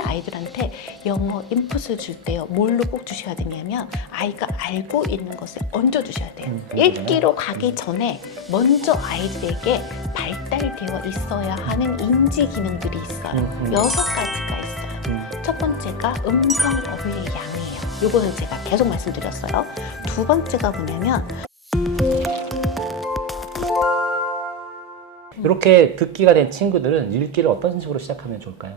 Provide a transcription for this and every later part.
처음에 아이들한테 영어 인풋을 줄 때요, 뭘로 꼭 주셔야 되냐면 아이가 알고 있는 것을 얹어 주셔야 돼요. 읽기로 가기 전에 먼저 아이들에게 발달되어 있어야 하는 인지 기능들이 있어요. 6가지가 있어요. 첫 번째가 음성 어휘의 양이에요. 요거는 제가 계속 말씀드렸어요. 두 번째가 뭐냐면 이렇게 듣기가 된 친구들은 읽기를 어떤 식으로 시작하면 좋을까요?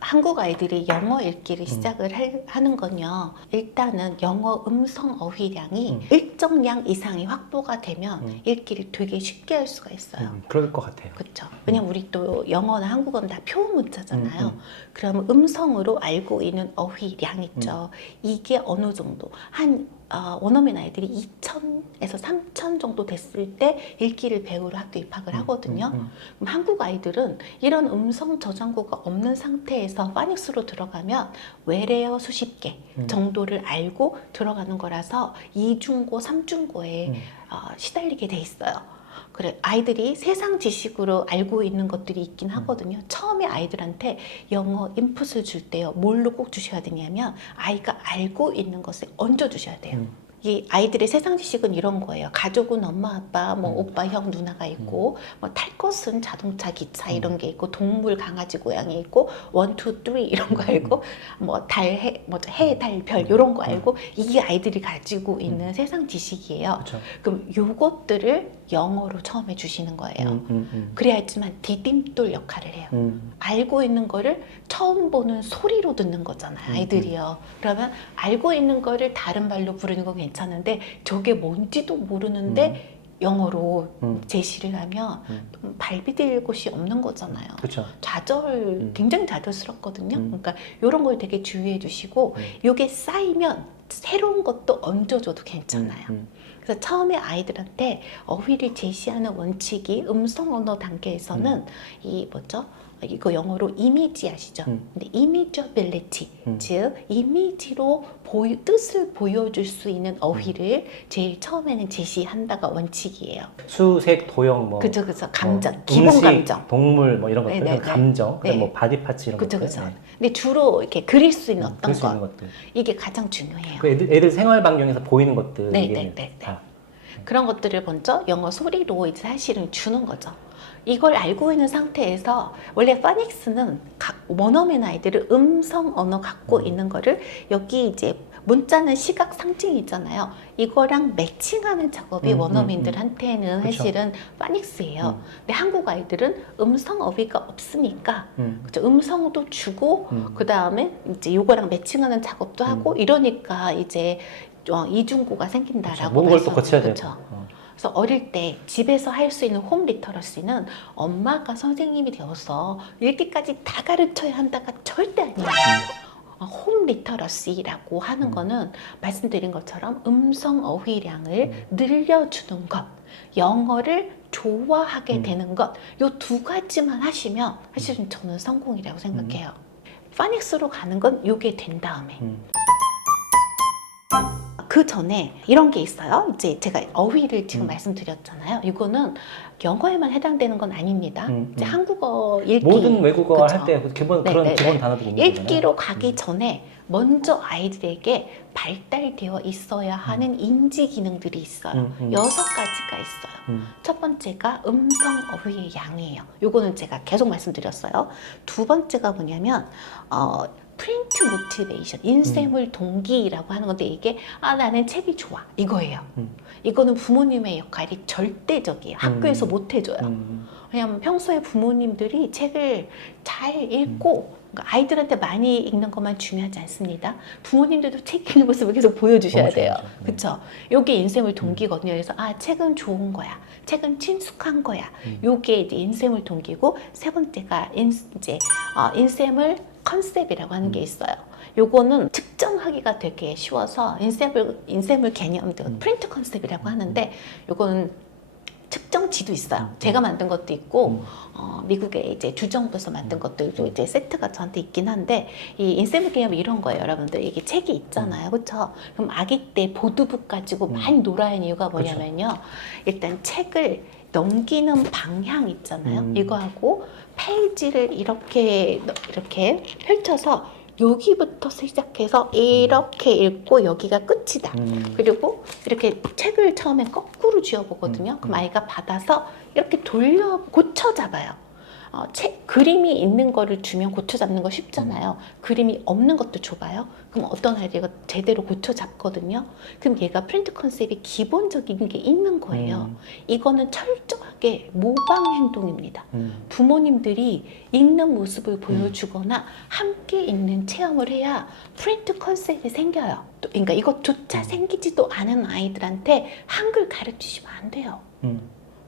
한국 아이들이 영어 읽기를 시작을 하는 건요, 일단은 영어 음성 어휘량이 일정량 이상이 확보가 되면 읽기를 되게 쉽게 할 수가 있어요. 그럴 것 같아요. 그렇죠. 왜냐면 우리 또 영어나 한국어는 다 표현 문자잖아요. 그러면 음성으로 알고 있는 어휘량 있죠. 이게 어느 정도 원어민 아이들이 2,000에서 3,000 정도 됐을 때 읽기를 배우러 학교 입학을 하거든요. 그럼 한국 아이들은 이런 음성 저장고가 없는 상태에서 파닉스로 들어가면 외래어 수십 개 정도를 알고 들어가는 거라서 이중고, 삼중고에 시달리게 돼 있어요. 그래, 아이들이 세상 지식으로 알고 있는 것들이 있긴 하거든요. 처음에 아이들한테 영어 인풋을 줄 때요, 뭘로 꼭 주셔야 되냐면 아이가 알고 있는 것을 얹어 주셔야 돼요. 이 아이들의 세상 지식은 이런 거예요. 가족은 엄마, 아빠, 뭐 오빠, 형, 누나가 있고, 뭐 탈 것은 자동차, 기차 이런 게 있고, 동물, 강아지, 고양이 있고, 1, 2, 3 이런 거 알고, 뭐 해, 달, 별 이런 거 알고, 이게 아이들이 가지고 있는 세상 지식이에요. 그쵸. 그럼 요것들을 영어로 처음에 주시는 거예요. 그래야지만 디딤돌 역할을 해요. 알고 있는 거를 처음 보는 소리로 듣는 거잖아요, 아이들이요. 그러면 알고 있는 거를 다른 말로 부르는 건 괜찮은데 저게 뭔지도 모르는데 영어로 제시를 하면 발비될 곳이 없는 거잖아요. 그렇죠. 굉장히 좌절스럽거든요. 그러니까 이런 걸 되게 주의해 주시고, 이게 쌓이면 새로운 것도 얹어줘도 괜찮아요. 그래서 처음에 아이들한테 어휘를 제시하는 원칙이 음성 언어 단계에서는 이거 영어로 이미지 아시죠? 근데 이미저빌리티, 즉 이미지로 뜻을 보여줄 수 있는 어휘를 제일 처음에는 제시한다가 원칙이에요. 수색, 도형, 뭐 그죠, 감정, 기본 음식, 감정, 동물, 뭐 이런 것들, 네네네. 감정, 네. 뭐 바디 파츠 이런 그죠, 것들. 그죠. 근데 주로 이렇게 그릴 수 있는 그릴 어떤 수 있는 것, 것들. 이게 가장 중요해요. 그 애들 생활 반경에서 보이는 것들. 네. 그런 것들을 먼저 영어 소리로 이제 사실은 주는 거죠. 이걸 알고 있는 상태에서, 원래 파닉스는 원어민 아이들은 음성 언어 갖고 있는 거를, 여기 이제 문자는 시각 상징이 있잖아요. 이거랑 매칭하는 작업이 원어민들한테는 그쵸. 사실은 파닉스예요. 근데 한국 아이들은 음성 어휘가 없으니까 그쵸? 음성도 주고 그 다음에 이제 이거랑 매칭하는 작업도 하고 이러니까 이제 이중고가 생긴다라고 모든 걸 또 거쳐야 되죠. 되고. 그래서 어릴 때 집에서 할 수 있는 홈 리터러시는 엄마가 선생님이 되어서 읽기까지 다 가르쳐야 한다가 절대 아니에요. 홈 리터러시라고 하는 거는 말씀드린 것처럼 음성 어휘량을 늘려주는 것, 영어를 좋아하게 되는 것, 요 2가지만 하시면 사실은 저는 성공이라고 생각해요. 파닉스로 가는 건 요게 된 다음에. 그 전에 이런 게 있어요. 이제 제가 어휘를 지금 말씀드렸잖아요. 이거는 영어에만 해당되는 건 아닙니다. 이제 한국어 읽기, 모든 외국어 그쵸? 할 때 그런 기본 단어도 있는 읽기로 가기 전에 먼저 아이들에게 발달되어 있어야 하는 인지 기능들이 있어요. 6가지가 있어요. 첫 번째가 음성 어휘의 양이에요. 요거는 제가 계속 말씀드렸어요. 두 번째가 뭐냐면 프린트 모티베이션, 인쇄물 동기라고 하는 건데, 이게 나는 책이 좋아 이거예요. 이거는 부모님의 역할이 절대적이에요. 학교에서 못 해줘요. 왜냐하면 평소에 부모님들이 책을 잘 읽고, 그러니까 아이들한테 많이 읽는 것만 중요하지 않습니다. 부모님들도 책 읽는 모습을 계속 보여주셔야 돼요. 그렇죠? 요게 인쇄물 동기거든요. 그래서 책은 좋은 거야, 책은 친숙한 거야, 요게 이제 인쇄물 동기고, 세 번째가 인쇄물 컨셉이라고 하는 게 있어요. 요거는 측정하기가 되게 쉬워서 인쇄물 개념도 프린트 컨셉이라고 하는데, 요거는 측정지도 있어요. 제가 만든 것도 있고, 미국의 이제 주정부에서 만든 것들도 이제 세트가 저한테 있긴 한데, 이 인쇄물 개념이 이런 거예요, 여러분들. 이게 책이 있잖아요, 그렇죠? 그럼 아기 때 보드북 가지고 많이 놀아야 하는 이유가 뭐냐면요, 일단 책을 넘기는 방향 있잖아요. 이거하고 페이지를 이렇게 펼쳐서 여기부터 시작해서 이렇게 읽고 여기가 끝이다. 그리고 이렇게 책을 처음에 거꾸로 쥐어보거든요. 그럼 아이가 받아서 이렇게 고쳐 잡아요. 그림이 있는 거를 주면 고쳐 잡는 거 쉽잖아요. 그림이 없는 것도 줘봐요. 그럼 어떤 아이가 제대로 고쳐 잡거든요. 그럼 얘가 프린트 컨셉이 기본적인 게 있는 거예요. 이거는 철저하게 모방 행동입니다. 부모님들이 읽는 모습을 보여주거나 함께 읽는 체험을 해야 프린트 컨셉이 생겨요. 그러니까 이것조차 생기지도 않은 아이들한테 한글 가르치시면 안 돼요.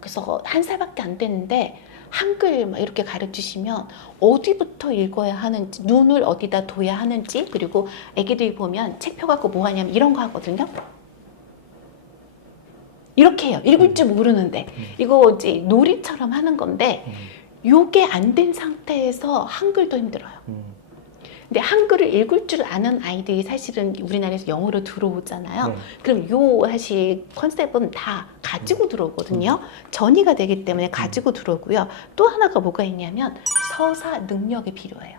그래서 1살밖에 안 됐는데 한글 막 이렇게 가르치시면 어디부터 읽어야 하는지, 눈을 어디다 둬야 하는지, 그리고 애기들이 보면 책 펴갖고 뭐 하냐면 이런 거 하거든요. 이렇게 해요. 읽을 줄 모르는데. 이거 이제 놀이처럼 하는 건데 요게 안 된 상태에서 한글도 힘들어요. 근데 한글을 읽을 줄 아는 아이들이 사실은 우리나라에서 영어로 들어오잖아요. 그럼 요 사실 컨셉은 다 가지고 들어오거든요. 전이가 되기 때문에 가지고 들어오고요. 또 하나가 뭐가 있냐면 서사 능력이 필요해요.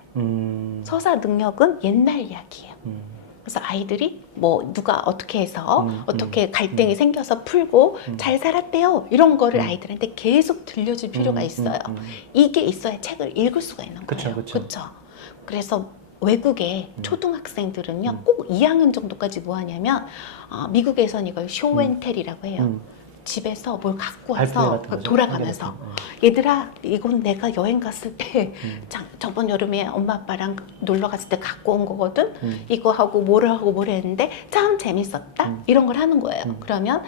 서사 능력은 옛날 이야기예요. 그래서 아이들이 뭐 누가 어떻게 해서 어떻게 갈등이 생겨서 풀고 잘 살았대요. 이런 거를 아이들한테 계속 들려줄 필요가 있어요. 이게 있어야 책을 읽을 수가 있는 거예요. 그렇죠. 그래서 외국의 초등학생들은요 꼭 2학년 정도까지 뭐 하냐면 미국에선 이걸 쇼앤텔이라고 해요. 집에서 뭘 갖고 와서 돌아가면서 얘들아 이건 내가 여행 갔을 때 저번 여름에 엄마 아빠랑 놀러 갔을 때 갖고 온 거거든. 이거 하고 뭐를 하고 뭘 했는데 참 재밌었다. 이런 걸 하는 거예요. 그러면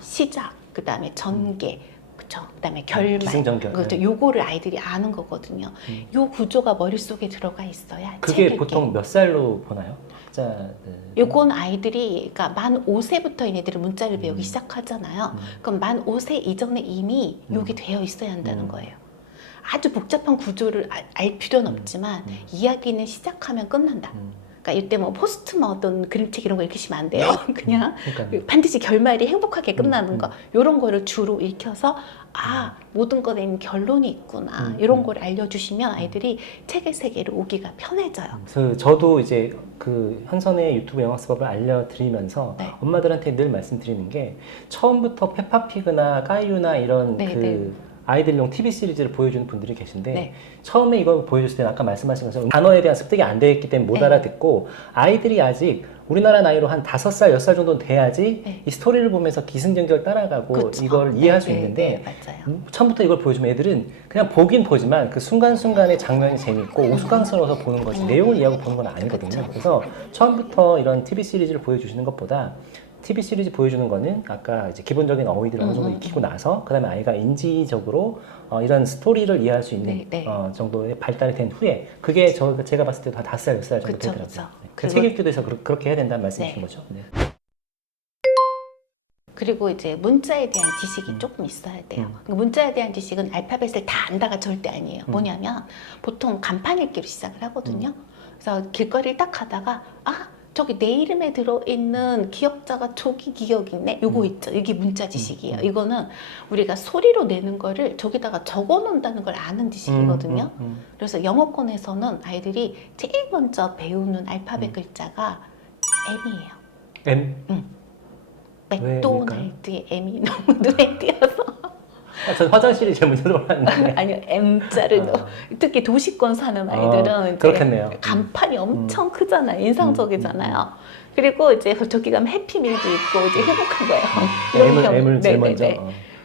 시작, 그 다음에 전개, 그다음에 결말, 기승전결. 그렇죠. 요거를 아이들이 아는 거거든요. 요 구조가 머릿속에 들어가 있어야 그게 책 보통 읽기. 몇 살로 보나요? 요건 아이들이 그러니까 만 5세부터 얘네들은 문자를 배우기 시작하잖아요. 그럼 만 5세 이전에 이미 요게 되어 있어야 한다는 거예요. 아주 복잡한 구조를 알 필요는 없지만 이야기는 시작하면 끝난다. 그러니까 이때 뭐 포스트 모던 그림책 이런 거 읽으시면 안 돼요. 그냥 반드시 결말이 행복하게 끝나는 거 이런 거를 주로 읽혀서 모든 것에 결론이 있구나 이런 걸 알려주시면 아이들이 책의 세계로 오기가 편해져요. 그래서 저도 이제 그 현선의 유튜브 영어 수업을 알려드리면서 엄마들한테 늘 말씀드리는 게 처음부터 페파피그나 까이유나 이런 아이들용 TV 시리즈를 보여주는 분들이 계신데 처음에 이걸 보여줬을 때는 아까 말씀하신 것처럼 단어에 대한 습득이 안 되어 있기 때문에 못 알아듣고 아이들이 아직 우리나라 나이로 한 5살, 6살 정도는 돼야지 이 스토리를 보면서 기승전결 따라가고 이걸 이해할 수 있는데 처음부터 이걸 보여주면 애들은 그냥 보긴 보지만 그 순간순간의 장면이 재밌고 우스꽝스러워서 보는 거지 내용을 이해하고 보는 건 아니거든요. 그래서 처음부터 이런 TV 시리즈를 보여주시는 것보다 TV 시리즈 보여주는 거는 아까 이제 기본적인 어휘들을 어느 정도 익히고 나서 그 다음에 아이가 인지적으로 이런 스토리를 이해할 수 있는 정도의 발달이 된 후에 그게 제가 봤을 때도 한 5살, 6살 정도 되더라고요. 책 읽기도 해서 그렇게 해야 된다는 말씀이신 거죠? 그리고 이제 문자에 대한 지식이 조금 있어야 돼요. 문자에 대한 지식은 알파벳을 다 안다가 절대 아니에요. 뭐냐면 보통 간판 읽기로 시작을 하거든요. 그래서 길거리를 딱 가다가 저기 내 이름에 들어있는 기억자가 저기 기억이네. 요거 있죠. 이게 문자 지식이에요. 이거는 우리가 소리로 내는 거를 저기다가 적어 놓는다는 걸 아는 지식이거든요. 그래서 영어권에서는 아이들이 제일 먼저 배우는 알파벳 글자가 M이에요. M? 맥도날드의 M이 너무 눈에 띄어서. 전 화장실이 제일 먼저 들어왔는데. 아니요, M자를 특히 도시권 사는 아이들은 그렇겠네요. 간판이 엄청 크잖아요. 인상적이잖아요. 그리고 이제 저기 가면 해피밀도 있고 이제 행복한 거예요. M을 제일 먼저.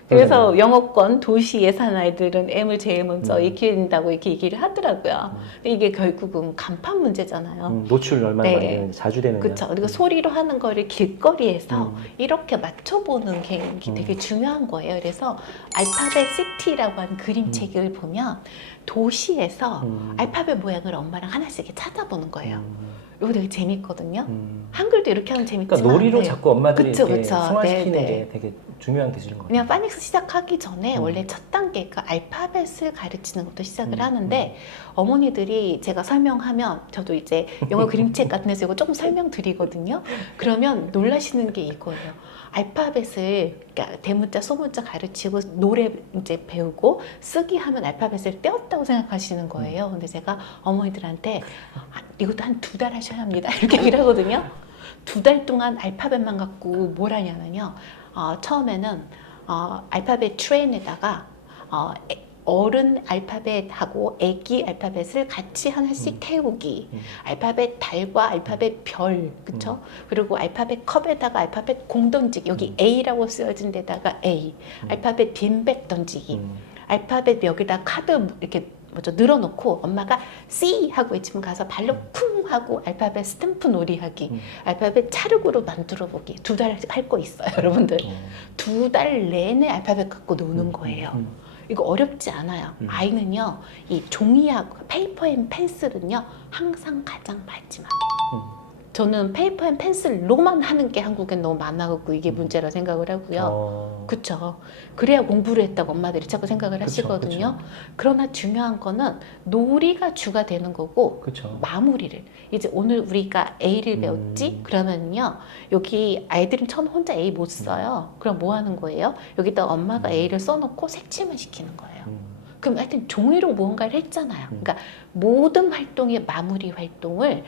그래서 영어권 도시에 사는 아이들은 M을 제일 먼저 익힌다고 이렇게 얘기를 하더라고요. 근데 이게 결국은 간판 문제잖아요. 노출 얼마나 많이 되는지 자주 되는. 그렇죠. 그리고 소리로 하는 거를 길거리에서 이렇게 맞춰보는 게 되게 중요한 거예요. 그래서 알파벳 시티라고 하는 그림책을 보면 도시에서 알파벳 모양을 엄마랑 하나씩 이렇게 찾아보는 거예요. 이거 되게 재밌거든요. 한글도 이렇게 하면 재밌지만 그러니까 놀이로 네. 자꾸 엄마들이 그쵸, 이렇게 그쵸. 승화시키는 네, 네. 게 되게 중요한 기술인 것 같아요. 그냥 파닉스 시작하기 전에 원래 첫 단계가 알파벳을 가르치는 것도 시작을 하는데 어머니들이 제가 설명하면 저도 이제 영어 그림책 같은 데서 이거 조금 설명드리거든요. 그러면 놀라시는 게 이거예요. 알파벳을 그러니까 대문자, 소문자 가르치고 노래 이제 배우고 쓰기 하면 알파벳을 떼었다고 생각하시는 거예요. 근데 제가 어머니들한테 이것도 한 2달 하셔야 합니다. 이렇게 얘기를 하거든요. 2달 동안 알파벳만 갖고 뭘 하냐면요. 처음에는 알파벳 트레인에다가 어른 알파벳하고 애기 알파벳을 같이 하나씩 태우기. 알파벳 달과 알파벳 별, 그쵸? 그리고 알파벳 컵에다가 알파벳 공 던지기. 여기 A라고 쓰여진 데다가 A. 알파벳 빈백 던지기. 알파벳 여기다 카드 이렇게 늘어놓고 엄마가 C 하고 외치면 가서 발로 쿵 하고 알파벳 스탬프 놀이하기. 알파벳 찰흙으로 만들어 보기. 2달 할 거 있어요, 여러분들. 2달 내내 알파벳 갖고 노는 거예요. 이거 어렵지 않아요. 아이는요, 이 종이하고 페이퍼 앤 펜슬은요, 항상 가장 마지막이에요. 저는 페이퍼 앤 펜슬로만 하는 게 한국엔 너무 많아갖고 이게 문제라 생각을 하고요. 그쵸. 그래야 공부를 했다고 엄마들이 자꾸 생각을 하시거든요. 그러나 중요한 거는 놀이가 주가 되는 거고, 마무리를. 이제 오늘 우리가 A를 배웠지? 그러면요, 여기 아이들은 처음 혼자 A 못 써요. 그럼 뭐 하는 거예요? 여기다 엄마가 A를 써놓고 색칠만 시키는 거예요. 그럼 하여튼 종이로 무언가를 했잖아요. 그러니까 모든 활동의 마무리 활동을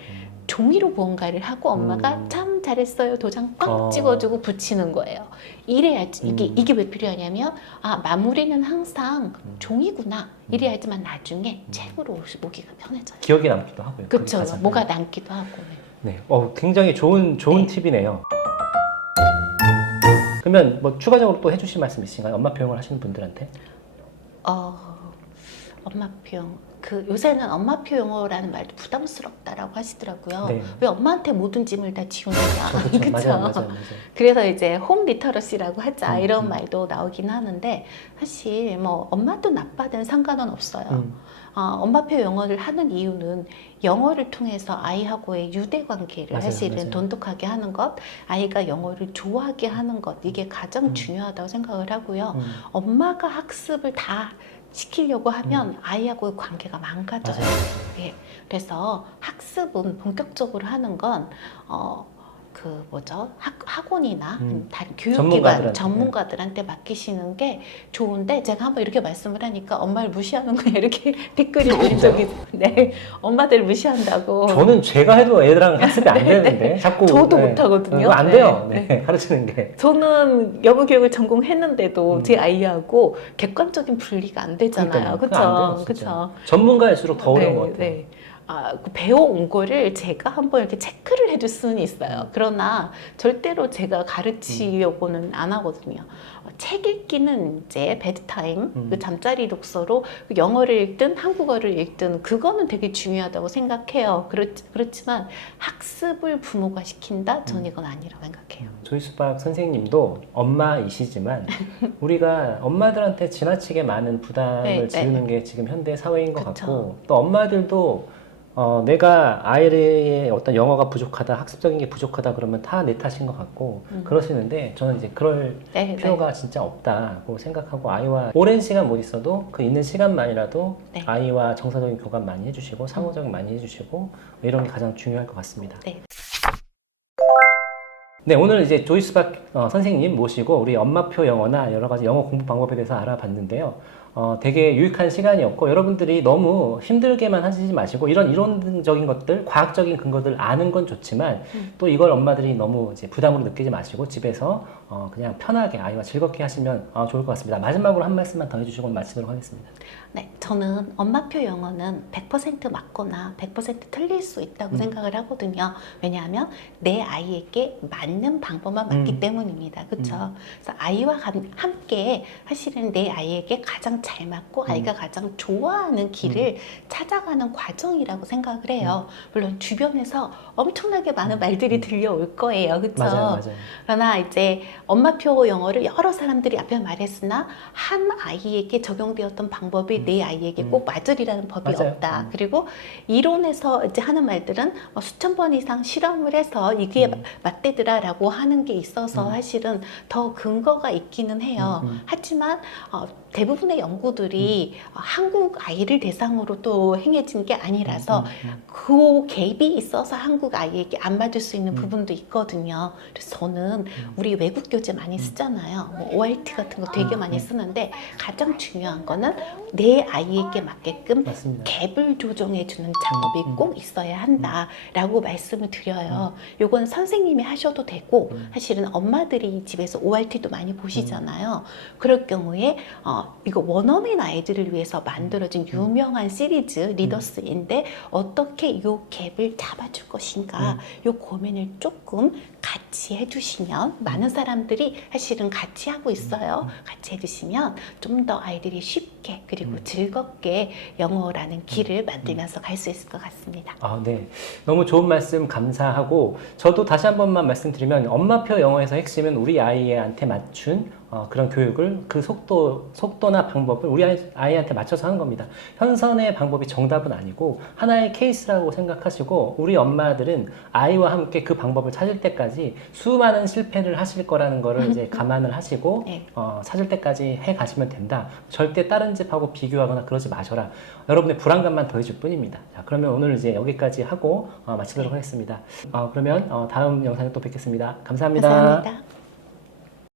종이로 무언가를 하고 엄마가 참 잘했어요 도장 꽝 찍어주고 붙이는 거예요. 이래야지 이게 왜 필요하냐면 마무리는 항상 종이구나 이래야지만 나중에 책으로 오기가 편해져요. 기억에 남기도 하고요. 그렇죠. 뭐가 남기도 하고. 네, 굉장히 좋은 팁이네요. 그러면 뭐 추가적으로 또 해주실 말씀 있으신가요? 엄마 표현을 하시는 분들한테? 엄마 표현. 요새는 엄마표 영어라는 말도 부담스럽다라고 하시더라고요. 네. 왜 엄마한테 모든 짐을 다 지우는가? 그쵸. 맞아요. 그래서 이제 홈 리터러시라고 하자 이런 말도 나오긴 하는데 사실 뭐 엄마도 나빠든 상관은 없어요. 엄마표 영어를 하는 이유는 영어를 통해서 아이하고의 유대 관계를 사실은 돈독하게 하는 것, 아이가 영어를 좋아하게 하는 것 이게 가장 중요하다고 생각을 하고요. 엄마가 학습을 다 시키려고 하면 아이하고의 관계가 망가져요. 예. 그래서 학습은 본격적으로 하는 건 학원이나 다른 교육기관 전문가들한테 맡기시는 게 좋은데 제가 한번 이렇게 말씀을 하니까 엄마를 무시하는 거냐 이렇게 댓글이 드린 적이 네, 엄마들 무시한다고. 저는 제가 해도 애들랑 학습이 안 되는데 자꾸 저도 못하거든요. 안 돼요. 가르치는 게. 저는 영어 교육을 전공했는데도 제 아이하고 객관적인 분리가 안 되잖아요. 그렇죠. 전문가일수록 더 어려운 것 같아요. 배워온 거를 제가 한번 이렇게 체크를 해줄 수는 있어요. 그러나 절대로 제가 가르치려고는 안 하거든요. 책 읽기는 이제 베드타임, 그 잠자리 독서로 영어를 읽든 한국어를 읽든 그거는 되게 중요하다고 생각해요. 그렇지만 학습을 부모가 시킨다? 전 이건 아니라고 생각해요. 조이수박 선생님도 엄마이시지만 우리가 엄마들한테 지나치게 많은 부담을 지르는 게 지금 현대 사회인 것 같고 또 엄마들도 내가 아이의 어떤 영어가 부족하다, 학습적인 게 부족하다 그러면 다 내 탓인 것 같고 그러시는데 저는 이제 그럴 필요가 진짜 없다고 생각하고 아이와 오랜 시간 못 있어도 그 있는 시간만이라도 아이와 정서적인 교감 많이 해주시고 상호작용 많이 해주시고 이런 게 가장 중요할 것 같습니다. 네, 오늘 이제 조이수박 선생님 모시고 우리 엄마표 영어나 여러 가지 영어 공부 방법에 대해서 알아봤는데요. 되게 유익한 시간이었고 여러분들이 너무 힘들게만 하시지 마시고 이런 이론적인 것들, 과학적인 근거들 아는 건 좋지만 또 이걸 엄마들이 너무 이제 부담으로 느끼지 마시고 집에서 그냥 편하게 아이와 즐겁게 하시면 좋을 것 같습니다. 마지막으로 한 말씀만 더 해주시고 마치도록 하겠습니다. 네, 저는 엄마표 영어는 100% 맞거나 100% 틀릴 수 있다고 생각을 하거든요. 왜냐하면 내 아이에게 맞는 방법만 맞기 때문입니다. 그렇죠? 그래서 아이와 함께 사실은 내 아이에게 가장 가장 잘 맞고 아이가 가장 좋아하는 길을 찾아가는 과정이라고 생각을 해요. 물론 주변에서 엄청나게 많은 말들이 들려올 거예요. 그렇죠? 맞아요, 맞아요. 그러나 이제 엄마표 영어를 여러 사람들이 앞에 말했으나 한 아이에게 적용되었던 방법이 내 아이에게 꼭 맞으리라는 법이 맞아요. 없다. 그리고 이론에서 이제 하는 말들은 수천 번 이상 실험을 해서 이게 맞대더라라고 하는 게 있어서 사실은 더 근거가 있기는 해요. 하지만 대부분의 연구들이 한국 아이를 대상으로 또 행해진 게 아니라서 그 갭이 있어서 한국 아이에게 안 맞을 수 있는 부분도 있거든요. 그래서 저는 우리 외국 교재 많이 쓰잖아요. 뭐 ORT 같은 거 되게 많이 쓰는데 가장 중요한 거는 내 아이에게 맞게끔 맞습니다. 갭을 조정해 주는 작업이 꼭 있어야 한다라고 말씀을 드려요. 요건 선생님이 하셔도 되고 사실은 엄마들이 집에서 ORT도 많이 보시잖아요. 그럴 경우에 이거 원어민 아이들을 위해서 만들어진 유명한 시리즈 리더스인데 어떻게 이 갭을 잡아줄 것인가 이 고민을 조금 같이 해주시면 많은 사람들이 사실은 같이 하고 있어요. 같이 해주시면 좀 더 아이들이 쉽게 그리고 즐겁게 영어라는 길을 만들면서 갈 수 있을 것 같습니다. 네. 너무 좋은 말씀 감사하고 저도 다시 한 번만 말씀드리면 엄마표 영어에서 핵심은 우리 아이한테 맞춘 그런 교육을 그 속도나 방법을 우리 아이한테 맞춰서 하는 겁니다. 현선의 방법이 정답은 아니고 하나의 케이스라고 생각하시고 우리 엄마들은 아이와 함께 그 방법을 찾을 때까지 수많은 실패를 하실 거라는 거를 이제 감안을 하시고 네. 찾을 때까지 해 가시면 된다. 절대 다른 집하고 비교하거나 그러지 마셔라. 여러분의 불안감만 더해줄 뿐입니다. 자, 그러면 오늘 이제 여기까지 하고 마치도록 하겠습니다. 그러면 다음 영상에 또 뵙겠습니다. 감사합니다. 감사합니다.